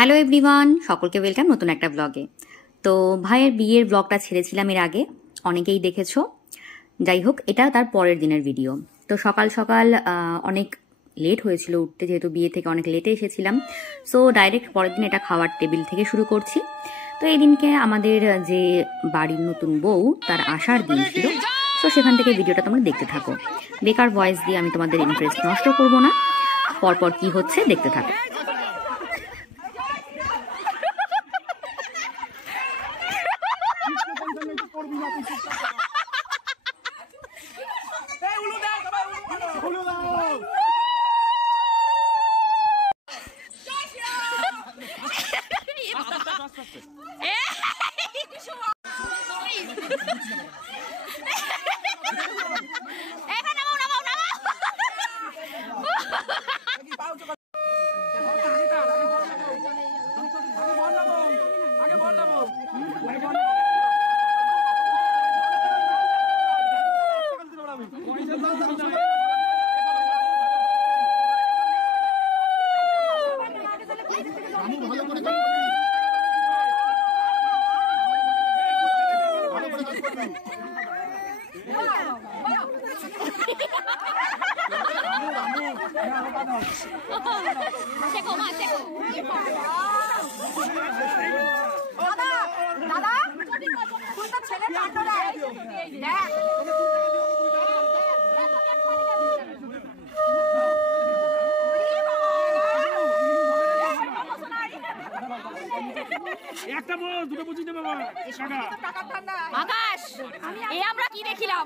Hello everyone, সকলকে welcome নতুন একটা ব্লগে। তো ভাইয়ের বিয়ের ব্লগটা ছেড়েছিলাম এর আগে, অনেকেই দেখেছো। যাই হোক, এটা তার পরের দিনের ভিডিও। তো সকাল সকাল অনেক লেট হয়েছিল উঠতে, যেহেতু বিয়ে থেকে অনেক লেটে এসেছিলাম। সো ডাইরেক্ট পরের দিন এটা খাওয়ার টেবিল থেকে শুরু করছি। তো এই দিনকে আমাদের যে বাড়ির নতুন বউ, তার আসার দিন ছিল। তো সেখান থেকে ভিডিওটা তোমরা দেখতে থাকো। বেকার ভয়েস দিয়ে আমি তোমাদের ইন্টারেস্ট নষ্ট করবো না, পরপর কি হচ্ছে দেখতে থাকো। আকাশ, এই আমরা কি দেখিলাম?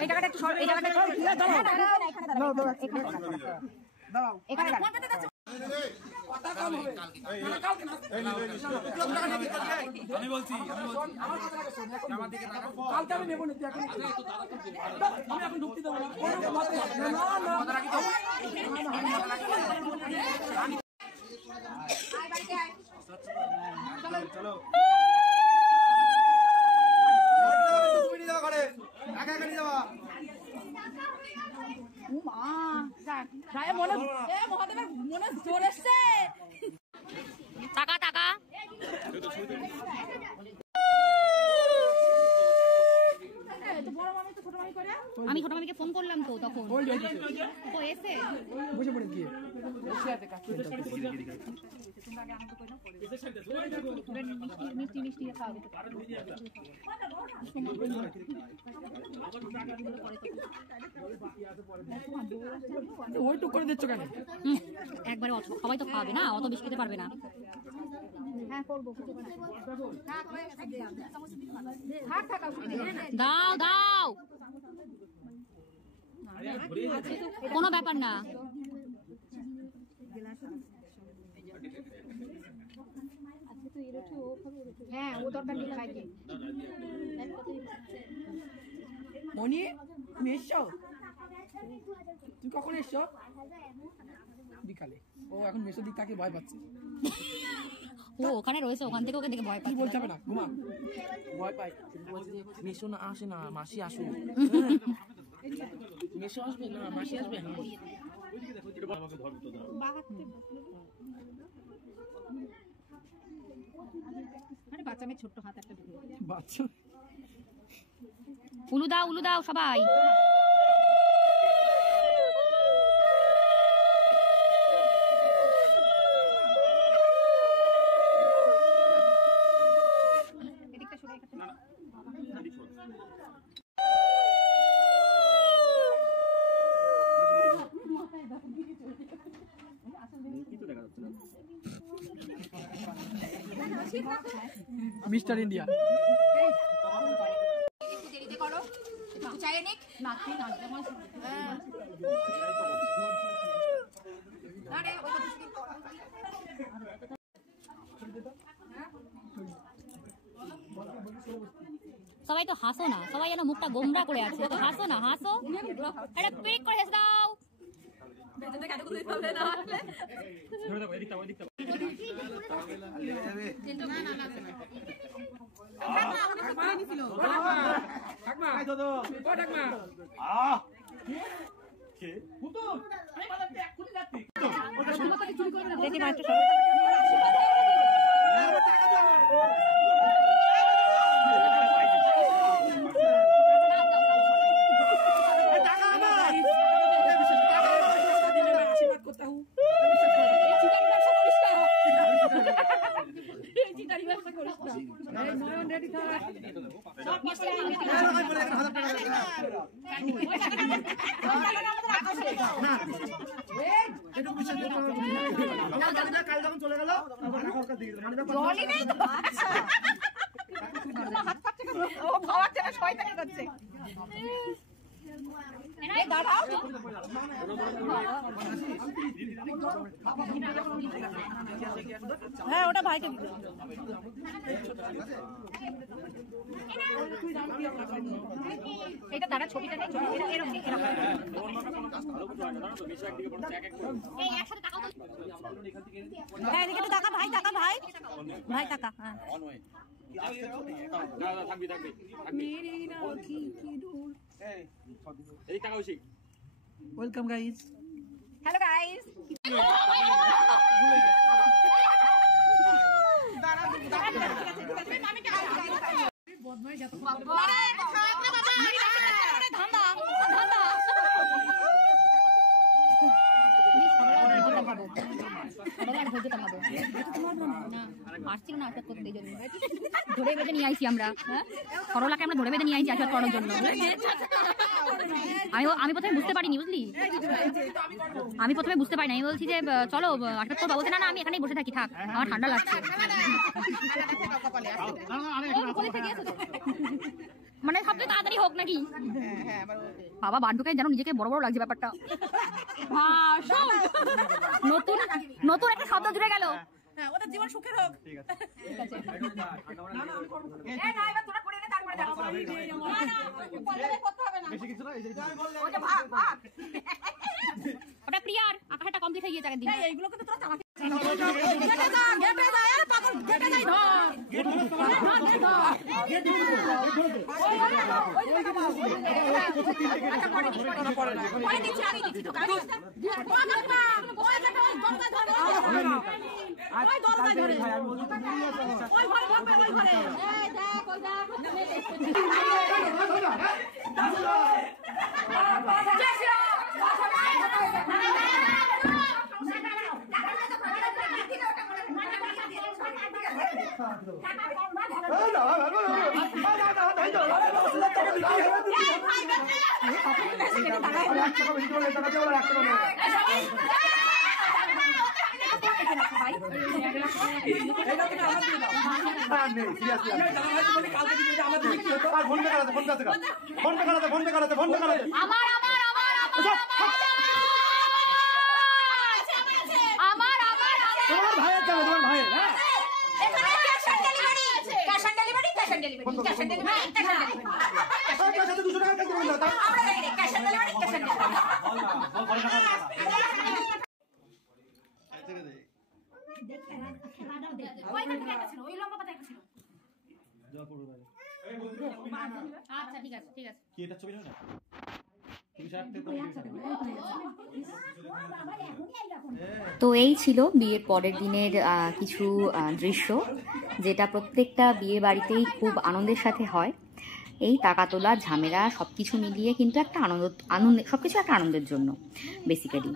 এই জায়গাটা একটু আমি বলছি কালকে আমি নেব না, আমি এখন ঢুকতে দেবো না। চলো টাকা টাকা আমি ছোট মামিকে ফোন করলাম তো তখন ও এসে বুঝে পড়ে গিয়ে মিষ্টি মিষ্টি খাওয়া যেতে পারে। ওইটুক করে দিচ্ছ কেন? একবারে সবাই তো খাওয়াবে না, অত বেশি খেতে পারবে না। দাও দাও, কোনো ব্যাপার না। হ্যাঁ, ও দরকার নেই খাইতে। মনি, তুমি এসছো? তুমি কখন এসছো? বিকালে। ও এখন মেসোর দিক তাকে ভয় পাচ্ছে। ও ওখানে রয়েছে, ওখান থেকে ওকে দেখে ভয় পাচ্ছে। বলতে হবে না, ঘুমা। ভয় পাই। বলছে যে মেসো না আসে না, মাসি আসুক। মেসো আসবে না, মাসি আসবে। মানে বাচ্চা মেয়ে ছোট্ট হাত একটা ঢুকে বাচ্চা। উলু দাও সবাই। এদিকটা সরে একটা মিস্টার ইন্ডিয়া। দেরিতে করো, একটু চাইয়ে নিক নাচি নাচ যেমন আরে ওই সবাই তো হাসো না, সবাই যেন মুখটা গোমরা করে আছে। তো হাসো না, হাসো, একটা পেক করে হেসে দাও। হ্যাঁ ওটা ভাইকে এটা দাঁড়া ছবিটা নেই হ্যাঁ এদিকে একটু টাকা ভাই ভাই টাকা হ্যাঁ ওয়েলকাম গাইস। হ্যালো গাইস পারছিল না আশা করতে জন্য ধরে বেঁধে নিয়ে আইছি আমরা সরলাকে আমরা ধরে বেঁধে নিয়ে আইছি আশা করার জন্য আমি প্রথমে বুঝতে পারিনি বুঝলি আমি প্রথমে বুঝতে পারি না আমি বলছি যে চলো আশা করবো বলছে না আমি এখানেই বসে থাকি থাক আমার ঠান্ডা লাগছে মানে সবচেয়ে তাড়াতাড়ি হোক নাকি বাবা বান্ডুকে যেন নিজেকে বড় বড় লাগছে ব্যাপারটা নতুন নতুন একটা শব্দ জুড়ে গেল ওদের জীবন সুখের হোক ঠিক আছে না এবার তোরা করে নে তারপরে যাবো করতে হবে না বেশি কিছু না এই যে ওটা ভাগ ওটা প্রিয়ার আকাশটা কমপ্লিট হয়ে গিয়েছে আগের দিন এইগুলো কিন্তু তোরা চালাতে গেটে যা এ পাগল গেটে যাই ধর পরে দিচ্ছি আমি দিচ্ছি তো গাড়ি আচ্ছা ঠিক আছে ঠিক আছে কি এটা ছবি না তো এই ছিল বিয়ের পরের দিনের কিছু দৃশ্য, যেটা প্রত্যেকটা বিয়ে বাড়িতেই খুব আনন্দের সাথে হয়। এই টাকা তোলা ঝামেলা সব কিছু মিলিয়ে কিন্তু একটা আনন্দ সব কিছু একটা আনন্দের জন্য বেসিক্যালি।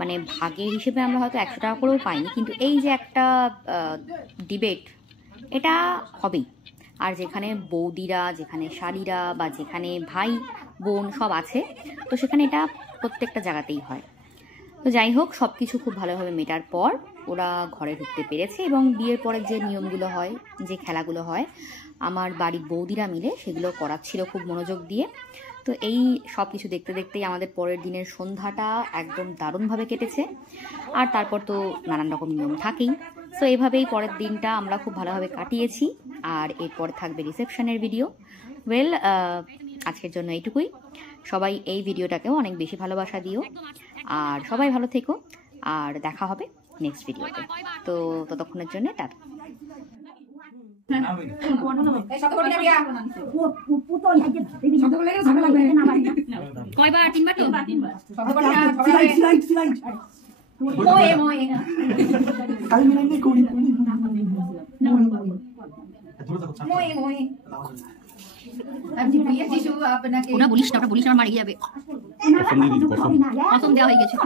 মানে ভাগের হিসেবে আমরা হয়তো 100 টাকা করেও পাইনি, কিন্তু এই যে একটা ডিবেট এটা হবেই। আর যেখানে বৌদিরা, যেখানে শালিরা বা যেখানে ভাই বোন সব আছে, তো সেখানে এটা প্রত্যেকটা জায়গাতেই হয়। তো যাই হোক, সব কিছু খুব ভালোভাবে মেটার পর ওরা ঘরে ঢুকতে পেরেছে এবং বিয়ের পরের যে নিয়মগুলো হয়, যে খেলাগুলো হয়, আমার বাড়ির বৌদিরা মিলে সেগুলো করাচ্ছিল খুব মনোযোগ দিয়ে। তো এই সব কিছু দেখতে দেখতেই আমাদের পরের দিনের সন্ধ্যাটা একদম দারুণভাবে কেটেছে। আর তারপর তো নানান রকম নিয়ম থাকেই। সো এইভাবেই পরের দিনটা আমরা খুব ভালোভাবে কাটিয়েছি। আর এরপর থাকবে রিসেপশনের ভিডিও। ওয়েল, আজকের জন্য এইটুকুই। সবাই এই ভিডিওটাকেও অনেক বেশি ভালোবাসা দিও, আর সবাই ভালো থেকো, আর দেখা হবে নেক্সট ভিডিওতে। তো ততক্ষণের জন্য টাটা। কয়বার? 3 বার তো? ওটা বলিস না, আমার মারিয়ে যাবে। কসম দেওয়া হয়ে গেছে।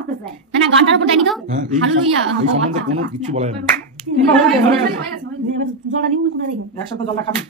না গানটার উপর দেয়নি তো। হালেলুয়া। এই সম্বন্ধে কোনো কিছু বলা যাবে না। একসাথে জলটা খাবি।